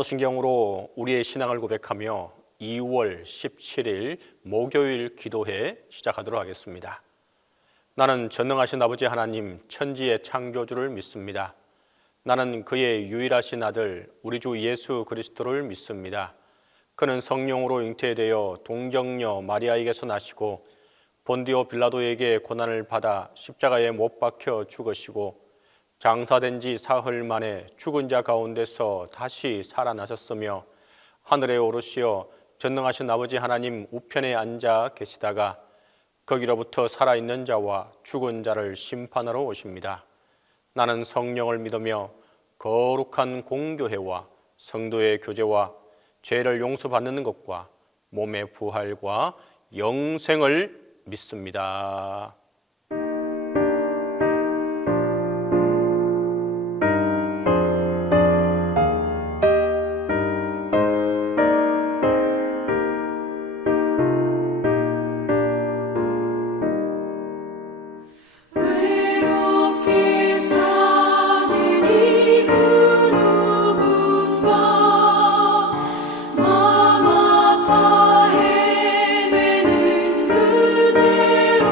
사도신경으로 우리의 신앙을 고백하며 2월 17일 목요일 기도회 시작하도록 하겠습니다. 나는 전능하신 아버지 하나님 천지의 창조주를 믿습니다. 나는 그의 유일하신 아들 우리 주 예수 그리스도를 믿습니다. 그는 성령으로 잉태되어 동정녀 마리아에게서 나시고 본디오 빌라도에게 고난을 받아 십자가에 못 박혀 죽으시고 장사된 지 사흘 만에 죽은 자 가운데서 다시 살아나셨으며 하늘에 오르시어 전능하신 아버지 하나님 우편에 앉아 계시다가 거기로부터 살아있는 자와 죽은 자를 심판하러 오십니다. 나는 성령을 믿으며 거룩한 공교회와 성도의 교제와 죄를 용서받는 것과 몸의 부활과 영생을 믿습니다. 맘 아파 헤매는 그대로다.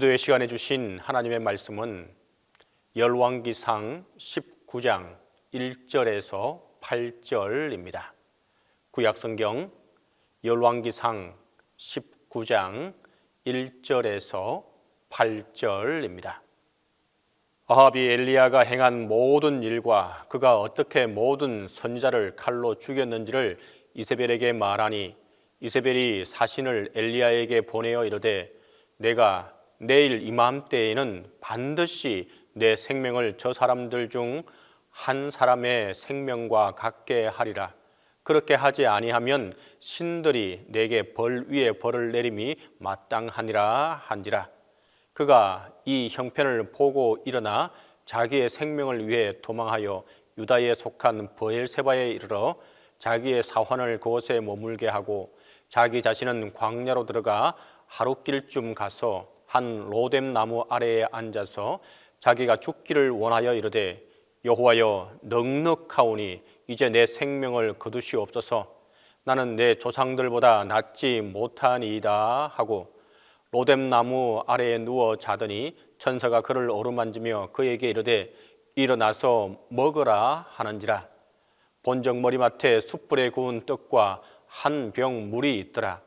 기도의 시간에 주신 하나님의 말씀은 열왕기상 19장 1절에서 8절입니다. 구약성경 열왕기상 19장 1절에서 8절입니다. 아합이 엘리야가 행한 모든 일과 그가 어떻게 모든 선지자를 칼로 죽였는지를 이세벨에게 말하니 이세벨이 사신을 엘리야에게 보내어 이르되 내가 내일 이맘때에는 반드시 내 생명을 저 사람들 중 한 사람의 생명과 같게 하리라. 그렇게 하지 아니하면 신들이 내게 벌 위에 벌을 내림이 마땅하니라 한지라. 그가 이 형편을 보고 일어나 자기의 생명을 위해 도망하여 유다에 속한 브엘세바에 이르러 자기의 사환을 그곳에 머물게 하고 자기 자신은 광야로 들어가 하룻길쯤 가서 한 로뎀 나무 아래에 앉아서 자기가 죽기를 원하여 이르되 여호와여 넉넉하오니 이제 내 생명을 거두시옵소서. 나는 내 조상들보다 낫지 못하니이다 하고 로뎀 나무 아래에 누워 자더니 천사가 그를 어루만지며 그에게 이르되 일어나서 먹으라 하는지라. 본적 머리맡에 숯불에 구운 떡과 한 병 물이 있더라.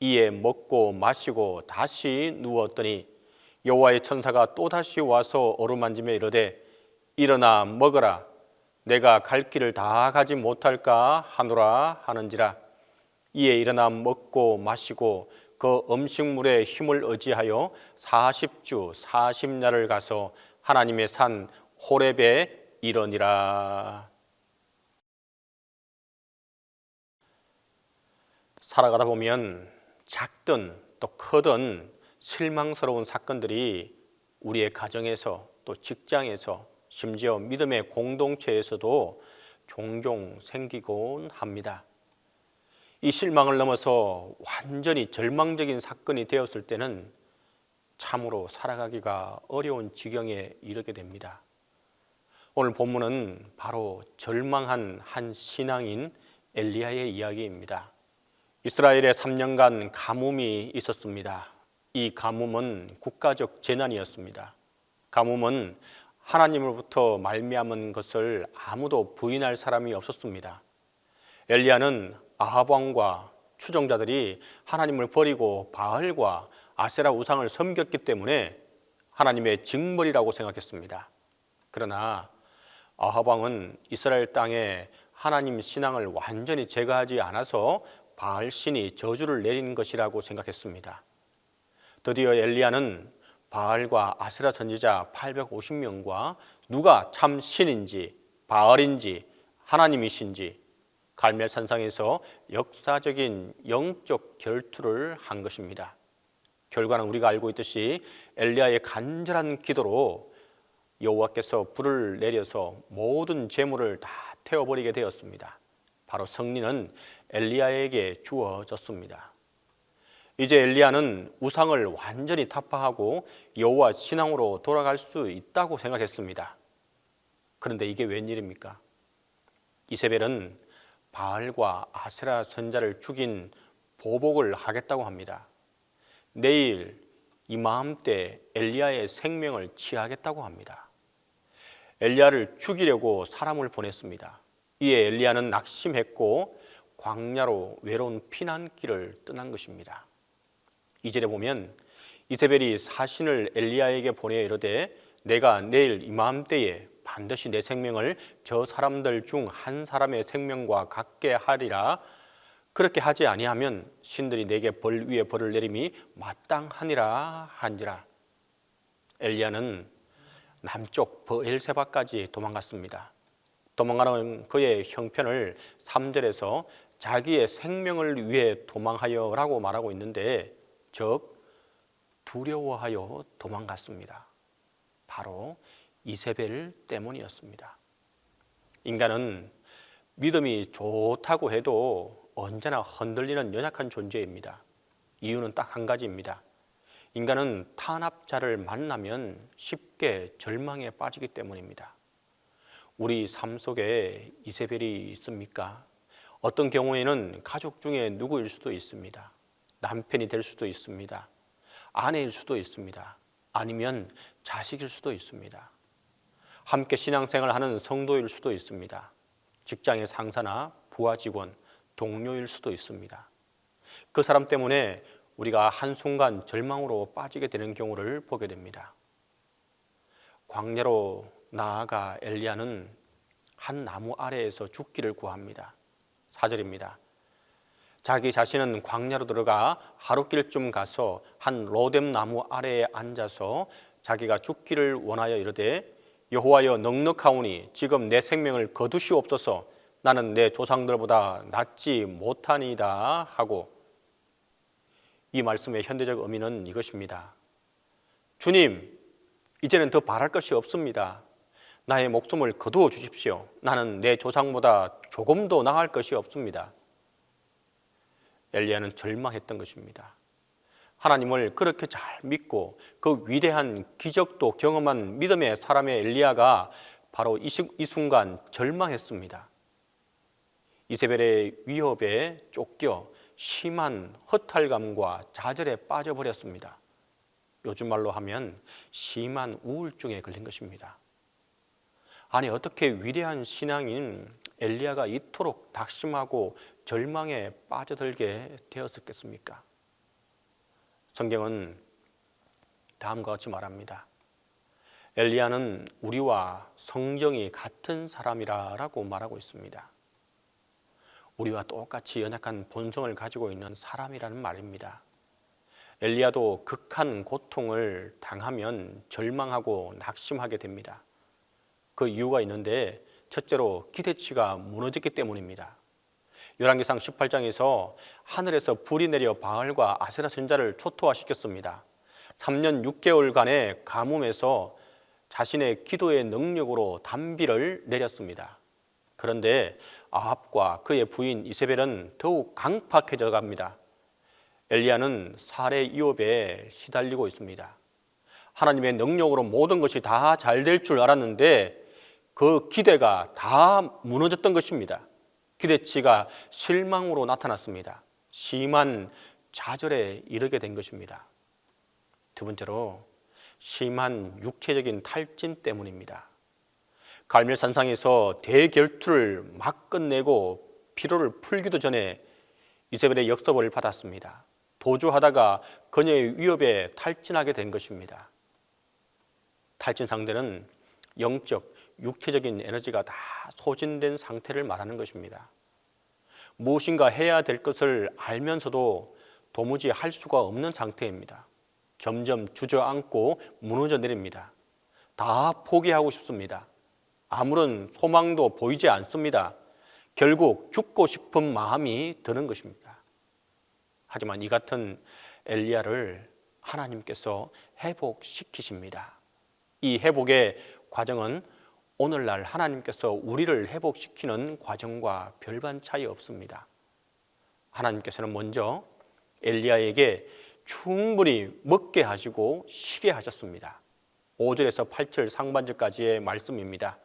이에 먹고 마시고 다시 누웠더니 여호와의 천사가 또다시 와서 어루만지며 이르되 일어나 먹으라. 내가 갈 길을 다 가지 못할까 하노라 하는지라. 이에 일어나 먹고 마시고 그 음식물에 힘을 의지하여 40주 40야를 가서 하나님의 산 호렙에 이르니라. 살아가다 보면 작든 또 크든 실망스러운 사건들이 우리의 가정에서 또 직장에서 심지어 믿음의 공동체에서도 종종 생기곤 합니다. 이 실망을 넘어서 완전히 절망적인 사건이 되었을 때는 참으로 살아가기가 어려운 지경에 이르게 됩니다. 오늘 본문은 바로 절망한 한 신앙인 엘리야의 이야기입니다. 이스라엘에 3년간 가뭄이 있었습니다. 이 가뭄은 국가적 재난이었습니다. 가뭄은 하나님으로부터 말미암은 것을 아무도 부인할 사람이 없었습니다. 엘리야는 아합 왕과 추종자들이 하나님을 버리고 바알과 아세라 우상을 섬겼기 때문에 하나님의 징벌이라고 생각했습니다. 그러나 아합 왕은 이스라엘 땅에 하나님 신앙을 완전히 제거하지 않아서 바알 신이 저주를 내린 것이라고 생각했습니다. 드디어 엘리야는 바알과 아세라 선지자 850명과 누가 참 신인지 바알인지 하나님이신지 갈멜산상에서 역사적인 영적 결투를 한 것입니다. 결과는 우리가 알고 있듯이 엘리야의 간절한 기도로 여호와께서 불을 내려서 모든 재물을 다 태워버리게 되었습니다. 바로 승리는 엘리야에게 주어졌습니다. 이제 엘리야는 우상을 완전히 타파하고 여호와 신앙으로 돌아갈 수 있다고 생각했습니다. 그런데 이게 웬일입니까? 이세벨은 바알과 아세라 선자를 죽인 보복을 하겠다고 합니다. 내일 이맘때 엘리야의 생명을 취하겠다고 합니다. 엘리야를 죽이려고 사람을 보냈습니다. 이에 엘리야는 낙심했고 광야로 외로운 피난길을 떠난 것입니다. 2절에 보면 이세벨이 사신을 엘리야에게 보내어 이르되 내가 내일 이맘때에 반드시 내 생명을 저 사람들 중 한 사람의 생명과 같게 하리라. 그렇게 하지 아니하면 신들이 내게 벌 위에 벌을 내림이 마땅하니라 한지라. 엘리야는 남쪽 브엘세바까지 도망갔습니다. 도망가는 그의 형편을 3절에서 자기의 생명을 위해 도망하여라고 말하고 있는데 즉 두려워하여 도망갔습니다. 바로 이세벨 때문이었습니다. 인간은 믿음이 좋다고 해도 언제나 흔들리는 연약한 존재입니다. 이유는 딱 한 가지입니다. 인간은 탄압자를 만나면 쉽게 절망에 빠지기 때문입니다. 우리 삶 속에 이세벨이 있습니까? 어떤 경우에는 가족 중에 누구일 수도 있습니다. 남편이 될 수도 있습니다. 아내일 수도 있습니다. 아니면 자식일 수도 있습니다. 함께 신앙생활을 하는 성도일 수도 있습니다. 직장의 상사나 부하 직원, 동료일 수도 있습니다. 그 사람 때문에 우리가 한순간 절망으로 빠지게 되는 경우를 보게 됩니다. 광야로 나아가 엘리야는 한 나무 아래에서 죽기를 구합니다. 4절입니다. 자기 자신은 광야로 들어가 하룻길쯤 가서 한 로뎀 나무 아래에 앉아서 자기가 죽기를 원하여 이르되 여호와여 넉넉하오니 지금 내 생명을 거두시옵소서. 나는 내 조상들보다 낫지 못하니이다 하고, 이 말씀의 현대적 의미는 이것입니다. 주님, 이제는 더 바랄 것이 없습니다. 나의 목숨을 거두어 주십시오. 나는 내 조상보다 조금도 나을 것이 없습니다. 엘리야는 절망했던 것입니다. 하나님을 그렇게 잘 믿고 그 위대한 기적도 경험한 믿음의 사람의 엘리야가 바로 이 순간 절망했습니다. 이세벨의 위협에 쫓겨 심한 허탈감과 좌절에 빠져버렸습니다. 요즘 말로 하면 심한 우울증에 걸린 것입니다. 아니, 어떻게 위대한 신앙인 엘리야가 이토록 낙심하고 절망에 빠져들게 되었었겠습니까? 성경은 다음과 같이 말합니다. 엘리야는 우리와 성정이 같은 사람이라고 말하고 있습니다. 우리와 똑같이 연약한 본성을 가지고 있는 사람이라는 말입니다. 엘리야도 극한 고통을 당하면 절망하고 낙심하게 됩니다. 그 이유가 있는데, 첫째로 기대치가 무너졌기 때문입니다. 열왕기상 18장에서 하늘에서 불이 내려 바알과 아세라 선자를 초토화시켰습니다. 3년 6개월간의 가뭄에서 자신의 기도의 능력으로 단비를 내렸습니다. 그런데 아합과 그의 부인 이세벨은 더욱 강팍해져 갑니다. 엘리야는 살해 위협에 시달리고 있습니다. 하나님의 능력으로 모든 것이 다 잘 될 줄 알았는데 그 기대가 다 무너졌던 것입니다. 기대치가 실망으로 나타났습니다. 심한 좌절에 이르게 된 것입니다. 두 번째로 심한 육체적인 탈진 때문입니다. 갈멜산상에서 대결투를 막 끝내고 피로를 풀기도 전에 이세벨의 역습을 받았습니다. 도주하다가 그녀의 위협에 탈진하게 된 것입니다. 탈진 상대는 영적, 육체적인 에너지가 다 소진된 상태를 말하는 것입니다. 무엇인가 해야 될 것을 알면서도 도무지 할 수가 없는 상태입니다. 점점 주저앉고 무너져 내립니다. 다 포기하고 싶습니다. 아무런 소망도 보이지 않습니다. 결국 죽고 싶은 마음이 드는 것입니다. 하지만 이 같은 엘리야를 하나님께서 회복시키십니다. 이 회복의 과정은 오늘날 하나님께서 우리를 회복시키는 과정과 별반 차이 없습니다. 하나님께서는 먼저 엘리야에게 충분히 먹게 하시고 쉬게 하셨습니다. 5절에서 8절 상반절까지의 말씀입니다.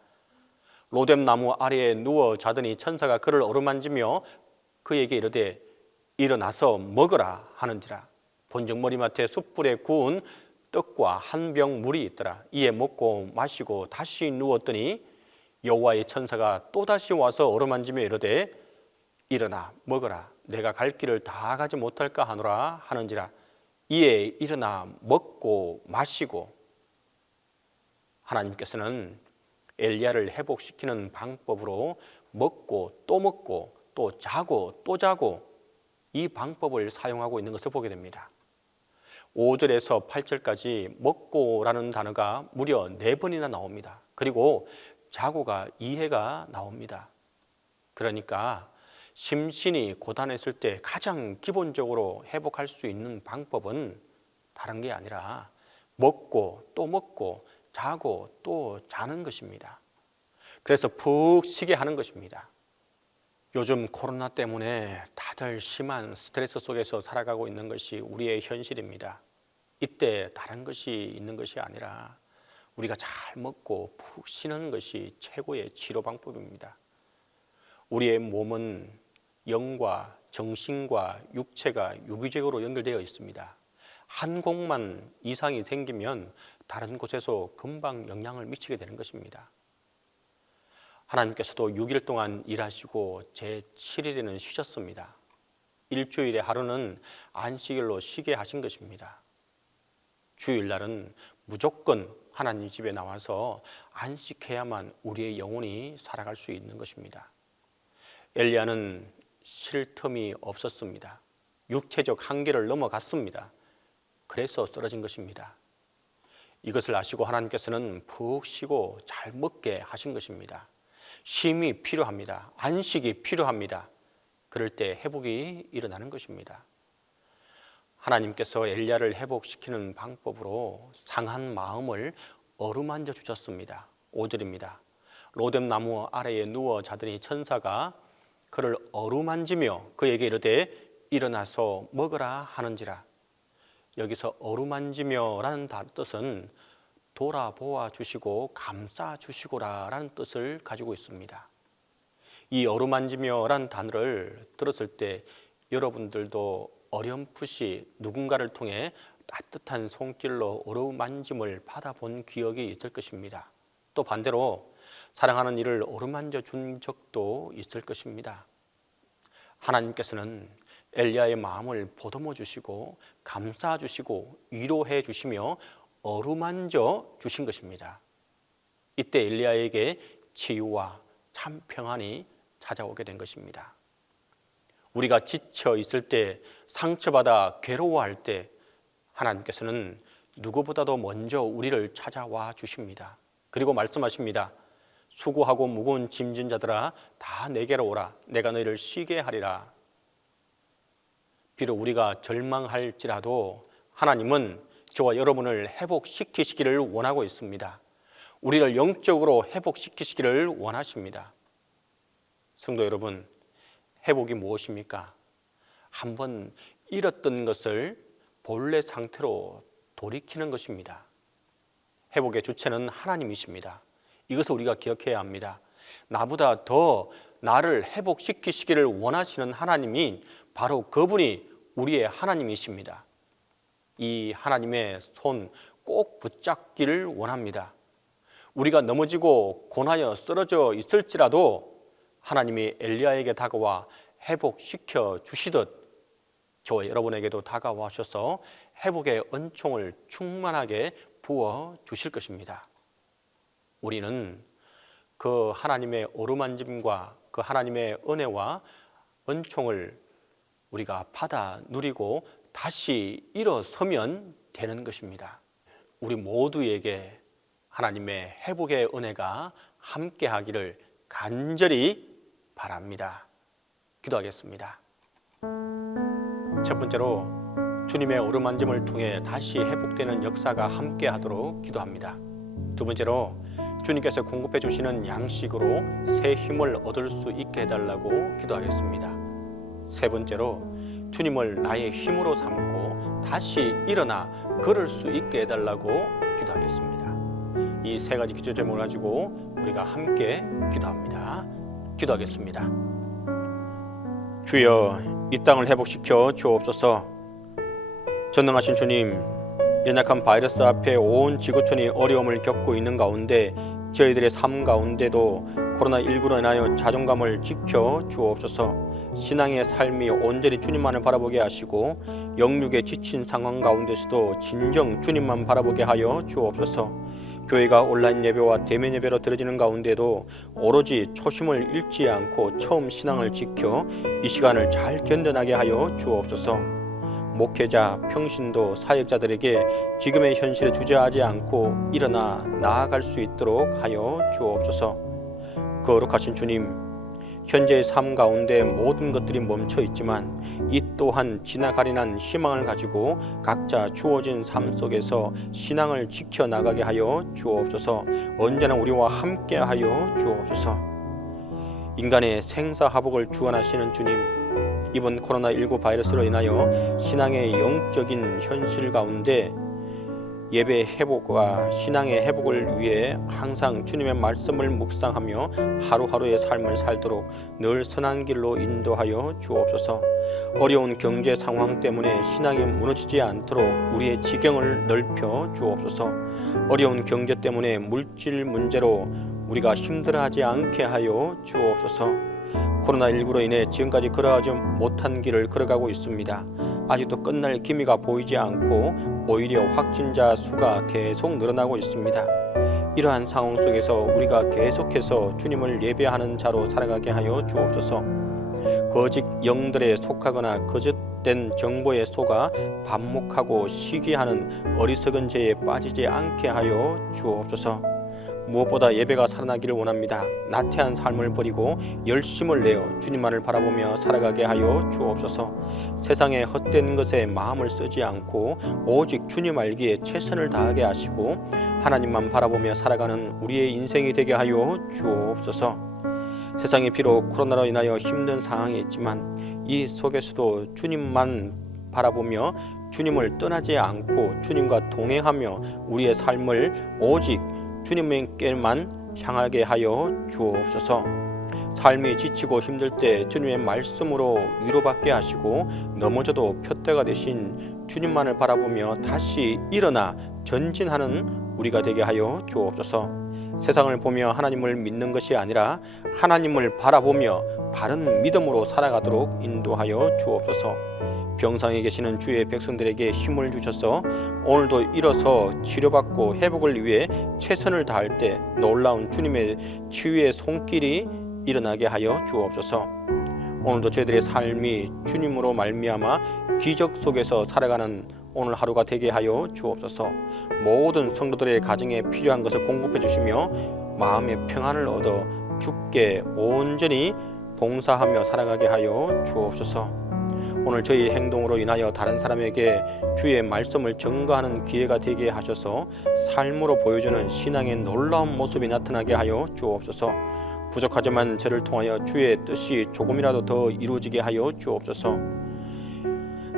로뎀 나무 아래에 누워 자더니 천사가 그를 어루만지며 그에게 이르되 일어나서 먹으라 하는지라. 본즉 머리맡에 숯불에 구운 떡과 한 병 물이 있더라. 이에 먹고 마시고 다시 누웠더니 여호와의 천사가 또다시 와서 어루만지며 이르되 일어나 먹으라. 내가 갈 길을 다 가지 못할까 하노라 하는지라. 이에 일어나 먹고 마시고. 하나님께서는 엘리야를 회복시키는 방법으로 먹고 또 자고 또 자고 이 방법을 사용하고 있는 것을 보게 됩니다. 5절에서 8절까지 먹고라는 단어가 무려 4번이나 나옵니다. 그리고 자고가 2회가 나옵니다. 그러니까 심신이 고단했을 때 가장 기본적으로 회복할 수 있는 방법은 다른 게 아니라 먹고 또 먹고 자고 또 자는 것입니다. 그래서 푹 쉬게 하는 것입니다. 요즘 코로나 때문에 다들 심한 스트레스 속에서 살아가고 있는 것이 우리의 현실입니다. 이때 다른 것이 있는 것이 아니라 우리가 잘 먹고 푹 쉬는 것이 최고의 치료 방법입니다. 우리의 몸은 영과 정신과 육체가 유기적으로 연결되어 있습니다. 한 곳만 이상이 생기면 다른 곳에서 금방 영향을 미치게 되는 것입니다. 하나님께서도 6일 동안 일하시고 제7일에는 쉬셨습니다. 일주일의 하루는 안식일로 쉬게 하신 것입니다. 주일날은 무조건 하나님 집에 나와서 안식해야만 우리의 영혼이 살아갈 수 있는 것입니다. 엘리야는 쉴 틈이 없었습니다. 육체적 한계를 넘어갔습니다. 그래서 쓰러진 것입니다. 이것을 아시고 하나님께서는 푹 쉬고 잘 먹게 하신 것입니다. 쉼이 필요합니다. 안식이 필요합니다. 그럴 때 회복이 일어나는 것입니다. 하나님께서 엘리야를 회복시키는 방법으로 상한 마음을 어루만져 주셨습니다. 5절입니다. 로뎀나무 아래에 누워 자더니 천사가 그를 어루만지며 그에게 이르되 일어나서 먹으라 하는지라. 여기서 어루만지며라는 뜻은 돌아보아 주시고 감싸 주시고라라는 뜻을 가지고 있습니다. 이 어루만지며라는 단어를 들었을 때 여러분들도 어렴풋이 누군가를 통해 따뜻한 손길로 어루만짐을 받아본 기억이 있을 것입니다. 또 반대로 사랑하는 이를 어루만져 준 적도 있을 것입니다. 하나님께서는 엘리야의 마음을 보듬어 주시고 감싸 주시고 위로해 주시며 어루만져 주신 것입니다. 이때 엘리야에게 치유와 참 평안이 찾아오게 된 것입니다. 우리가 지쳐 있을 때, 상처받아 괴로워할 때 하나님께서는 누구보다도 먼저 우리를 찾아와 주십니다. 그리고 말씀하십니다. 수고하고 무거운 짐진 자들아 다 내게로 오라. 내가 너희를 쉬게 하리라. 비록 우리가 절망할지라도 하나님은 저와 여러분을 회복시키시기를 원하고 있습니다. 우리를 영적으로 회복시키시기를 원하십니다. 성도 여러분, 회복이 무엇입니까? 한번 잃었던 것을 본래 상태로 돌이키는 것입니다. 회복의 주체는 하나님이십니다. 이것을 우리가 기억해야 합니다. 나보다 더 나를 회복시키시기를 원하시는 하나님이 바로 그분이 우리의 하나님이십니다. 이 하나님의 손 꼭 붙잡기를 원합니다. 우리가 넘어지고 고나여 쓰러져 있을지라도 하나님이 엘리야에게 다가와 회복시켜 주시듯 저와 여러분에게도 다가와 주셔서 회복의 은총을 충만하게 부어 주실 것입니다. 우리는 그 하나님의 어루만짐과 그 하나님의 은혜와 은총을 우리가 받아 누리고 다시 일어서면 되는 것입니다. 우리 모두에게 하나님의 회복의 은혜가 함께하기를 간절히 바랍니다. 기도하겠습니다. 첫 번째로 주님의 어루만짐을 통해 다시 회복되는 역사가 함께하도록 기도합니다. 두 번째로 주님께서 공급해 주시는 양식으로 새 힘을 얻을 수 있게 해달라고 기도하겠습니다. 세 번째로 주님을 나의 힘으로 삼고 다시 일어나 걸을 수 있게 해달라고 기도하겠습니다. 이 세 가지 기도 제목을 가지고 우리가 함께 기도합니다. 기도하겠습니다. 주여, 이 땅을 회복시켜 주옵소서. 전능하신 주님, 연약한 바이러스 앞에 온 지구촌이 어려움을 겪고 있는 가운데 저희들의 삶 가운데도 코로나19로 인하여 자존감을 지켜 주옵소서. 신앙의 삶이 온전히 주님만을 바라보게 하시고 영육에 지친 상황 가운데서도 진정 주님만 바라보게 하여 주옵소서. 교회가 온라인 예배와 대면 예배로 드려지는 가운데도 오로지 초심을 잃지 않고 처음 신앙을 지켜 이 시간을 잘 견뎌나게 하여 주옵소서. 목회자, 평신도, 사역자들에게 지금의 현실에 주저하지 않고 일어나 나아갈 수 있도록 하여 주옵소서. 거룩하신 주님, 현재의 삶 가운데 모든 것들이 멈춰 있지만 이 또한 지나가리란 희망을 가지고 각자 주어진 삶 속에서 신앙을 지켜나가게 하여 주옵소서. 언제나 우리와 함께 하여 주옵소서. 인간의 생사화복을 주관하시는 주님, 이번 코로나19 바이러스로 인하여 신앙의 영적인 현실 가운데 예배의 회복과 신앙의 회복을 위해 항상 주님의 말씀을 묵상하며 하루하루의 삶을 살도록 늘 선한 길로 인도하여 주옵소서. 어려운 경제 상황 때문에 신앙이 무너지지 않도록 우리의 지경을 넓혀 주옵소서. 어려운 경제 때문에 물질 문제로 우리가 힘들어하지 않게 하여 주옵소서. 코로나19로 인해 지금까지 걸어가지 못한 길을 걸어가고 있습니다. 아직도 끝날 기미가 보이지 않고 오히려 확진자 수가 계속 늘어나고 있습니다. 이러한 상황 속에서 우리가 계속해서 주님을 예배하는 자로 살아가게 하여 주옵소서. 거짓 영들에 속하거나 거짓된 정보에 속아 반목하고 시기하는 어리석은 죄에 빠지지 않게 하여 주옵소서. 무엇보다 예배가 살아나기를 원합니다. 나태한 삶을 버리고 열심을 내어 주님만을 바라보며 살아가게 하여 주옵소서. 세상의 헛된 것에 마음을 쓰지 않고 오직 주님 알기에 최선을 다하게 하시고 하나님만 바라보며 살아가는 우리의 인생이 되게 하여 주옵소서. 세상이 비록 코로나로 인하여 힘든 상황이 있지만 이 속에서도 주님만 바라보며 주님을 떠나지 않고 주님과 동행하며 우리의 삶을 오직 주님께만 향하게 하여 주옵소서. 삶이 지치고 힘들 때 주님의 말씀으로 위로받게 하시고 넘어져도 푯대가 되신 주님만을 바라보며 다시 일어나 전진하는 우리가 되게 하여 주옵소서. 세상을 보며 하나님을 믿는 것이 아니라 하나님을 바라보며 바른 믿음으로 살아가도록 인도하여 주옵소서. 병상에 계시는 주의 백성들에게 힘을 주셔서 오늘도 일어서 치료받고 회복을 위해 최선을 다할 때 놀라운 주님의 치유의 손길이 일어나게 하여 주옵소서. 오늘도 저희들의 삶이 주님으로 말미암아 기적 속에서 살아가는 오늘 하루가 되게 하여 주옵소서. 모든 성도들의 가정에 필요한 것을 공급해 주시며 마음의 평안을 얻어 주께 온전히 봉사하며 살아가게 하여 주옵소서. 오늘 저희 행동으로 인하여 다른 사람에게 주의 말씀을 증거하는 기회가 되게 하셔서 삶으로 보여주는 신앙의 놀라운 모습이 나타나게 하여 주옵소서. 부족하지만 저를 통하여 주의 뜻이 조금이라도 더 이루어지게 하여 주옵소서.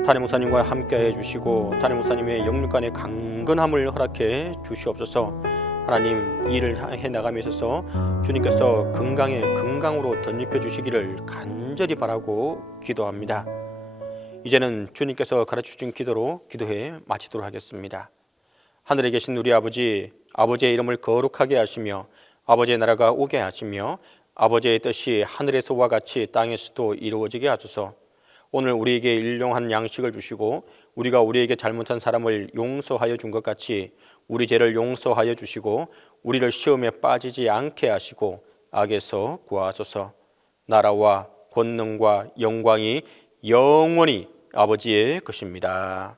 담임 목사님과 함께해 주시고 담임 목사님의 영육간의 강건함을 허락해 주시옵소서. 하나님, 일을 해나감에 있어서 주님께서 건강에 건강으로 덧입혀 주시기를 간절히 바라고 기도합니다. 이제는 주님께서 가르쳐주신 기도로 기도해 마치도록 하겠습니다. 하늘에 계신 우리 아버지, 아버지의 이름을 거룩하게 하시며 아버지의 나라가 오게 하시며 아버지의 뜻이 하늘에서와 같이 땅에서도 이루어지게 하소서. 오늘 우리에게 일용한 양식을 주시고 우리가 우리에게 잘못한 사람을 용서하여 준 것 같이 우리 죄를 용서하여 주시고 우리를 시험에 빠지지 않게 하시고 악에서 구하소서. 나라와 권능과 영광이 영원히 아버지의 것입니다.